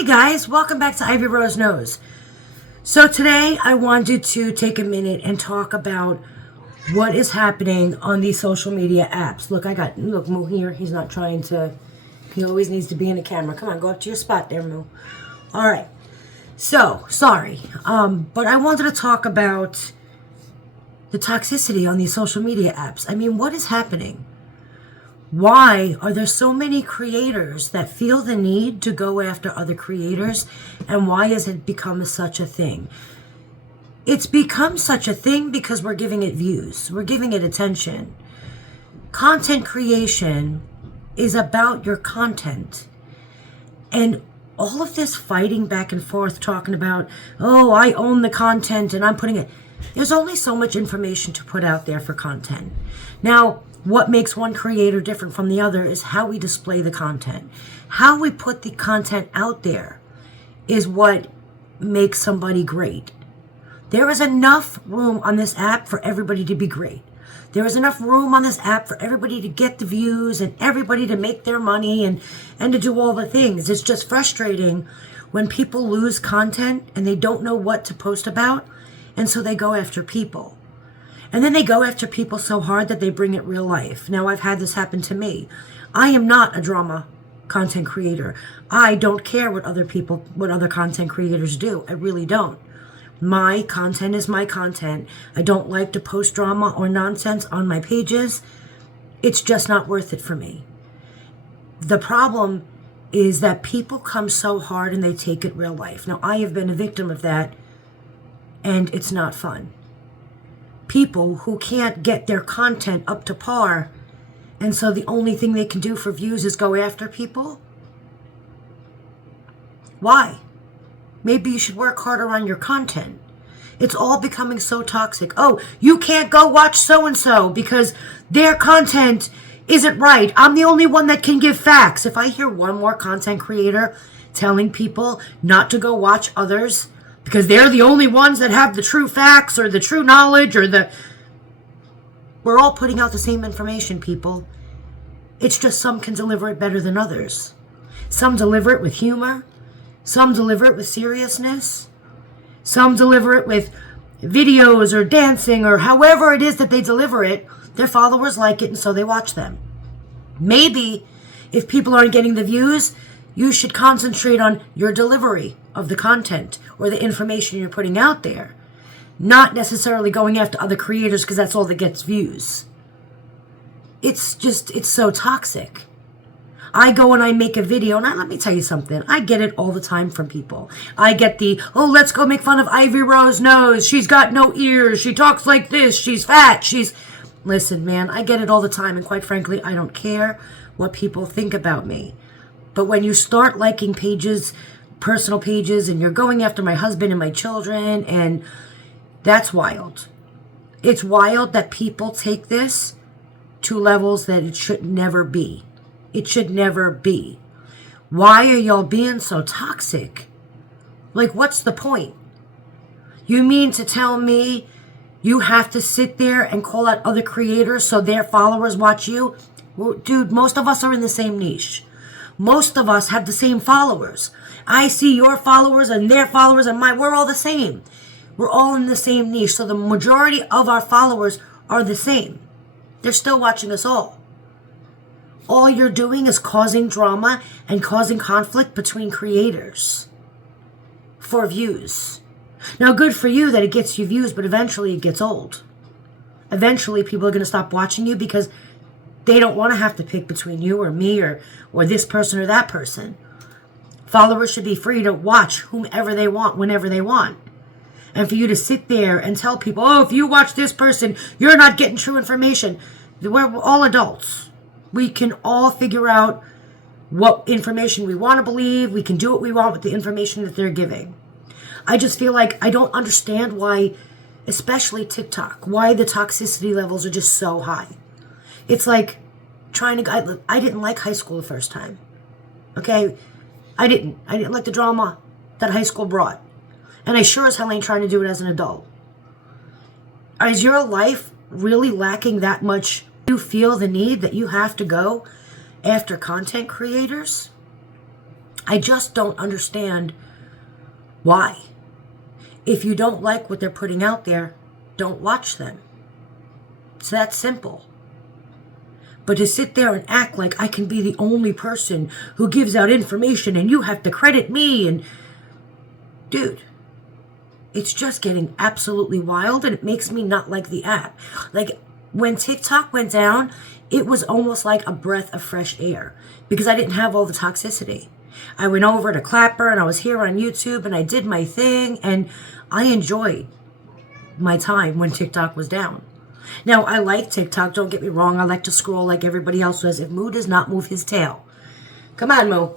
Hey guys, welcome back to Ivy Rose Knows. So today I wanted to take a minute and talk about what is happening on these social media apps. Look, Moo here. He's not trying to, he always needs to be in the camera. Come on, go up to your spot there, Moo. All right. So, sorry. But I wanted to talk about the toxicity on these social media apps. I mean, what is happening? Why are there so many creators that feel the need to go after other creators? And why has it become such a thing? It's become such a thing because we're giving it views. We're giving it attention. Content creation is about your content. And all of this fighting back and forth, talking about, oh, I own the content and I'm putting it. There's only so much information to put out there for content. Now, what makes one creator different from the other is how we display the content. How we put the content out there is what makes somebody great. There is enough room on this app for everybody to be great. There is enough room on this app for everybody to get the views and everybody to make their money and to do all the things. It's just frustrating when people lose content and they don't know what to post about, and so they go after people. And then they go after people so hard that they bring it real life. Now, I've had this happen to me. I am not a drama content creator. I don't care what other content creators do. I really don't. My content is my content. I don't like to post drama or nonsense on my pages. It's just not worth it for me. The problem is that people come so hard and they take it real life. Now, I have been a victim of that, and it's not fun. People who can't get their content up to par, and so the only thing they can do for views is go after people. Why? Maybe you should work harder on your content. It's all becoming so toxic. Oh, you can't go watch so-and-so because their content isn't right. I'm the only one that can give facts. If I hear one more content creator telling people not to go watch others because they're the only ones that have the true facts or the true knowledge we're all putting out the same information, people. It's just some can deliver it better than others. Some deliver it with humor. Some deliver it with seriousness. Some deliver it with videos or dancing or however it is that they deliver it. Their followers like it and so they watch them. Maybe if people aren't getting the views, you should concentrate on your delivery of the content or the information you're putting out there. Not necessarily going after other creators because that's all that gets views. It's so toxic. I go and I make a video, and let me tell you something. I get it all the time from people. I get let's go make fun of Ivy Rose Knows. She's got no ears. She talks like this. She's fat. Listen, man, I get it all the time, and quite frankly, I don't care what people think about me. But when you start liking pages, personal pages, and you're going after my husband and my children, and that's wild. It's wild that people take this to levels that it should never be. It should never be. Why are y'all being so toxic? Like, what's the point? You mean to tell me you have to sit there and call out other creators so their followers watch you? Well, dude, most of us are in the same niche. Most of us have the same followers. I see your followers and their followers and mine. We're all the same. We're all in the same niche. So the majority of our followers are the same. They're still watching us all. All you're doing is causing drama and causing conflict between creators for views. Now, good for you that it gets you views, but eventually it gets old. Eventually people are going to stop watching you because they don't want to have to pick between you or me or this person or that person. Followers should be free to watch whomever they want, whenever they want. And for you to sit there and tell people, oh, if you watch this person, you're not getting true information. We're all adults. We can all figure out what information we want to believe. We can do what we want with the information that they're giving. I just feel like I don't understand why, especially TikTok, why the toxicity levels are just so high. It's like I didn't like high school the first time. Okay? I didn't like the drama that high school brought. And I sure as hell ain't trying to do it as an adult. Is your life really lacking that much? You feel the need that you have to go after content creators? I just don't understand why. If you don't like what they're putting out there, don't watch them. It's that simple. But to sit there and act like I can be the only person who gives out information and you have to credit me, and dude, it's just getting absolutely wild, and it makes me not like the app. Like when TikTok went down, it was almost like a breath of fresh air because I didn't have all the toxicity. I went over to Clapper and I was here on YouTube and I did my thing, and I enjoyed my time when TikTok was down. Now, I like TikTok, don't get me wrong. I like to scroll like everybody else does. If Moo does not move his tail. Come on, Moo.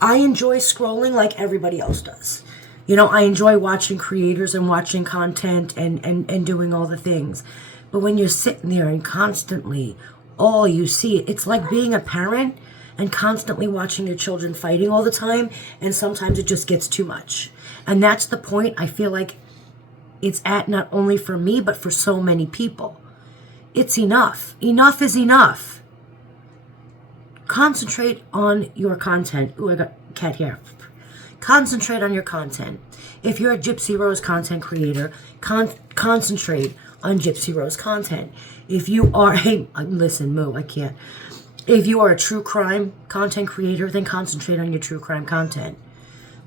I enjoy scrolling like everybody else does. You know, I enjoy watching creators and watching content and doing all the things. But when you're sitting there and constantly all you see, it's like being a parent and constantly watching your children fighting all the time, and sometimes it just gets too much. And that's the point I feel like it's at, not only for me, but for so many people. It's enough. Enough is enough. Concentrate on your content. Ooh, I got cat hair. Concentrate on your content. If you're a Gypsy Rose content creator, concentrate on Gypsy Rose content. If you are a, listen, Moo, I can't. If you are a true crime content creator, then concentrate on your true crime content.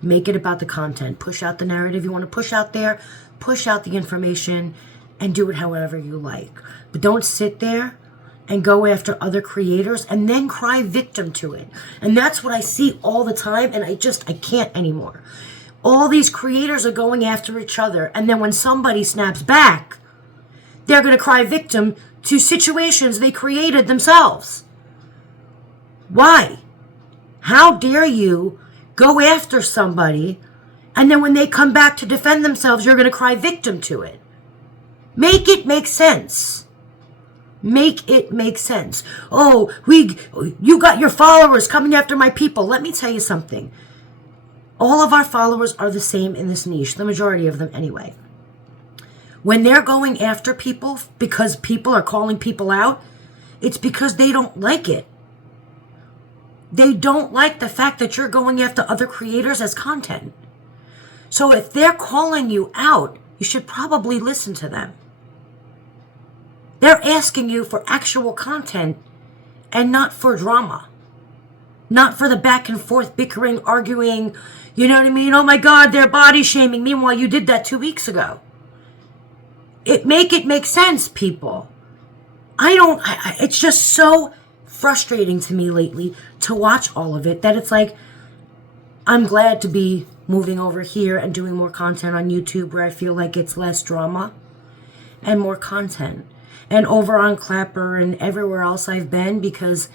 Make it about the content. Push out the narrative you want to push out there. Push out the information and do it however you like. But don't sit there and go after other creators and then cry victim to it. And that's what I see all the time, and I can't anymore. All these creators are going after each other, and then when somebody snaps back, they're going to cry victim to situations they created themselves. Why? How dare you go after somebody, and then when they come back to defend themselves, you're going to cry victim to it? Make it make sense. Make it make sense. Oh, you got your followers coming after my people. Let me tell you something. All of our followers are the same in this niche, the majority of them anyway. When they're going after people because people are calling people out, it's because they don't like it. They don't like the fact that you're going after other creators as content. So if they're calling you out, you should probably listen to them. They're asking you for actual content and not for drama. Not for the back and forth bickering, arguing, you know what I mean? Oh my God, they're body shaming. Meanwhile, you did that 2 weeks ago. It make sense, people. It's just so frustrating to me lately to watch all of it that it's like, I'm glad to be moving over here and doing more content on YouTube where I feel like it's less drama and more content. And over on Clapper and everywhere else I've been, because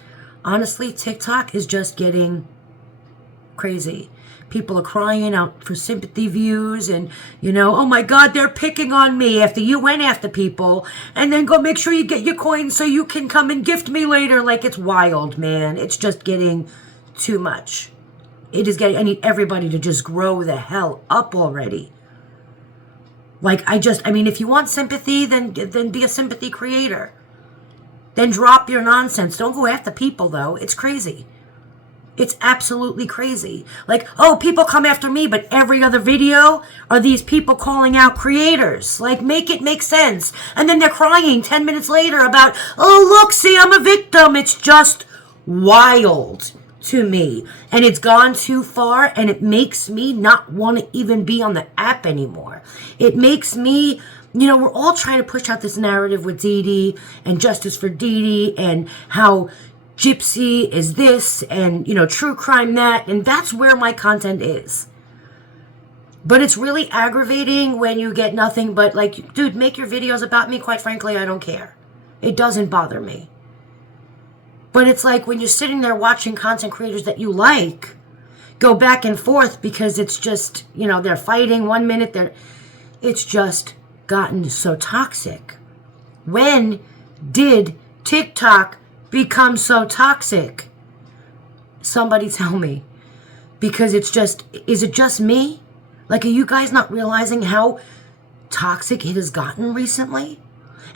honestly, TikTok is just getting crazy. People are crying out for sympathy views and, oh my God, they're picking on me after you went after people, and then go make sure you get your coins so you can come and gift me later. Like, it's wild, man. It's just getting too much. I need everybody to just grow the hell up already. If you want sympathy, then be a sympathy creator. Then drop your nonsense. Don't go after people, though. It's crazy. It's absolutely crazy. Like, oh, people come after me, but every other video are these people calling out creators. Like, make it make sense. And then they're crying 10 minutes later about, oh, look, see, I'm a victim. It's just wild to me. And it's gone too far, and it makes me not want to even be on the app anymore. It makes me, we're all trying to push out this narrative with Dee Dee and justice for Dee Dee and how Gypsy is this and, true crime that, and that's where my content is. But it's really aggravating when you get nothing but like, dude, make your videos about me. Quite frankly, I don't care. It doesn't bother me. But it's like when you're sitting there watching content creators that you like go back and forth because it's just, they're fighting 1 minute. It's just gotten so toxic. When did TikTok become so toxic? Somebody tell me. Because is it just me? Like, are you guys not realizing how toxic it has gotten recently?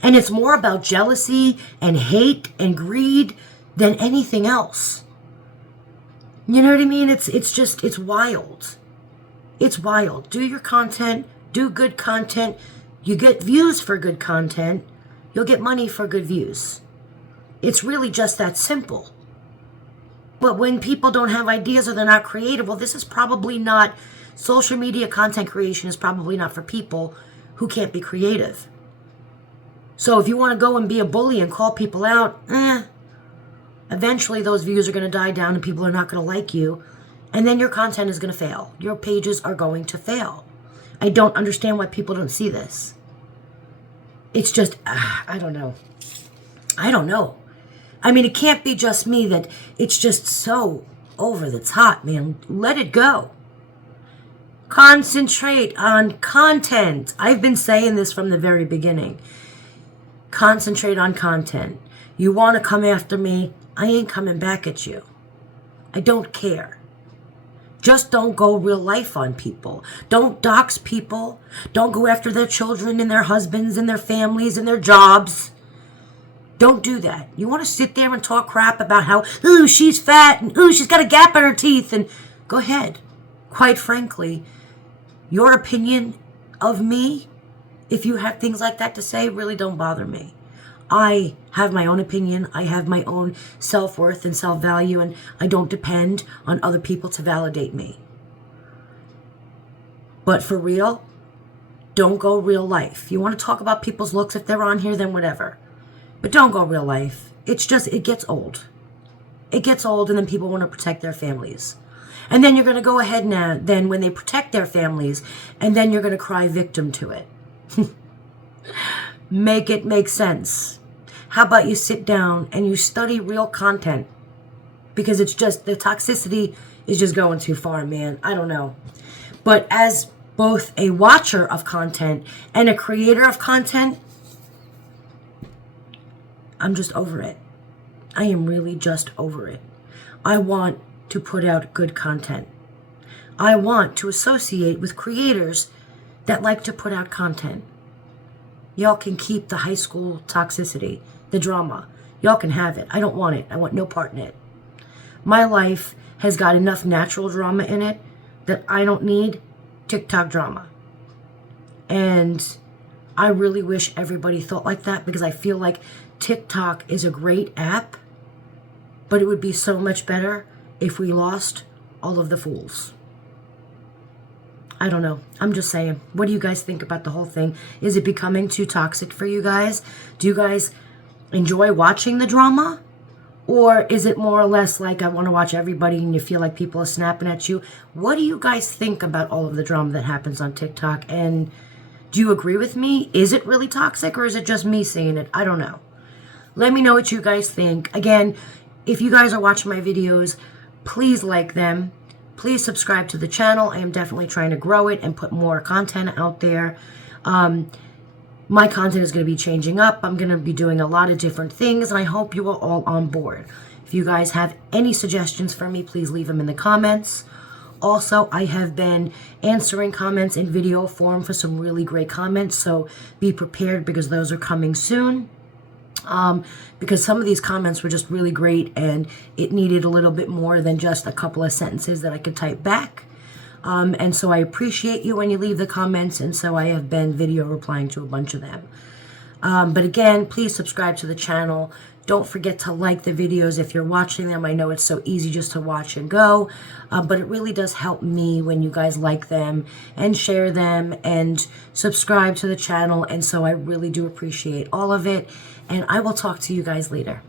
And it's more about jealousy and hate and greed than anything else. You know what I mean? It's wild. It's wild. Do your content, do good content. You get views for good content. You'll get money for good views. It's really just that simple. But when people don't have ideas or they're not creative, well, this is probably not, social media content creation is probably not for people who can't be creative. So if you want to go and be a bully and call people out, eventually those views are going to die down and people are not going to like you. And then your content is going to fail. Your pages are going to fail. I don't understand why people don't see this. It's just, I don't know. I don't know. I mean, it can't be just me that it's just so over the top, man. Let it go. Concentrate on content. I've been saying this from the very beginning. Concentrate on content. You want to come after me? I ain't coming back at you. I don't care. Just don't go real life on people. Don't dox people. Don't go after their children and their husbands and their families and their jobs. Don't do that. You want to sit there and talk crap about how, ooh, she's fat and ooh, she's got a gap in her teeth, and go ahead. Quite frankly, your opinion of me, if you have things like that to say, really don't bother me. I have my own opinion. I have my own self-worth and self-value, and I don't depend on other people to validate me. But for real, don't go real life. You want to talk about people's looks if they're on here, then whatever. But don't go real life. It's just, it gets old. It gets old, and then people want to protect their families. And then you're going to go ahead now, then when they protect their families, and then you're going to cry victim to it. Make it make sense. How about you sit down and you study real content? Because it's just, the toxicity is just going too far, man. I don't know. But as both a watcher of content and a creator of content, I'm just over it. I am really just over it. I want to put out good content. I want to associate with creators that like to put out content. Y'all can keep the high school toxicity, the drama. Y'all can have it. I don't want it. I want no part in it. My life has got enough natural drama in it that I don't need TikTok drama. And I really wish everybody thought like that, because I feel like TikTok is a great app, but it would be so much better if we lost all of the fools. I don't know. I'm just saying. What do you guys think about the whole thing? Is it becoming too toxic for you guys? Do you guys enjoy watching the drama? Or is it more or less like, I want to watch everybody and you feel like people are snapping at you? What do you guys think about all of the drama that happens on TikTok? And do you agree with me? Is it really toxic, or is it just me seeing it? I don't know. Let me know what you guys think. Again, if you guys are watching my videos, please like them. Please subscribe to the channel. I am definitely trying to grow it and put more content out there. My content is going to be changing up. I'm going to be doing a lot of different things, and I hope you are all on board. If you guys have any suggestions for me, please leave them in the comments. Also, I have been answering comments in video form for some really great comments, so be prepared, because those are coming soon. Because some of these comments were just really great, and it needed a little bit more than just a couple of sentences that I could type back. And so I appreciate you when you leave the comments, and so I have been video replying to a bunch of them. But again, please subscribe to the channel. Don't forget to like the videos if you're watching them. I know it's so easy just to watch and go, but it really does help me when you guys like them and share them and subscribe to the channel, and so I really do appreciate all of it, and I will talk to you guys later.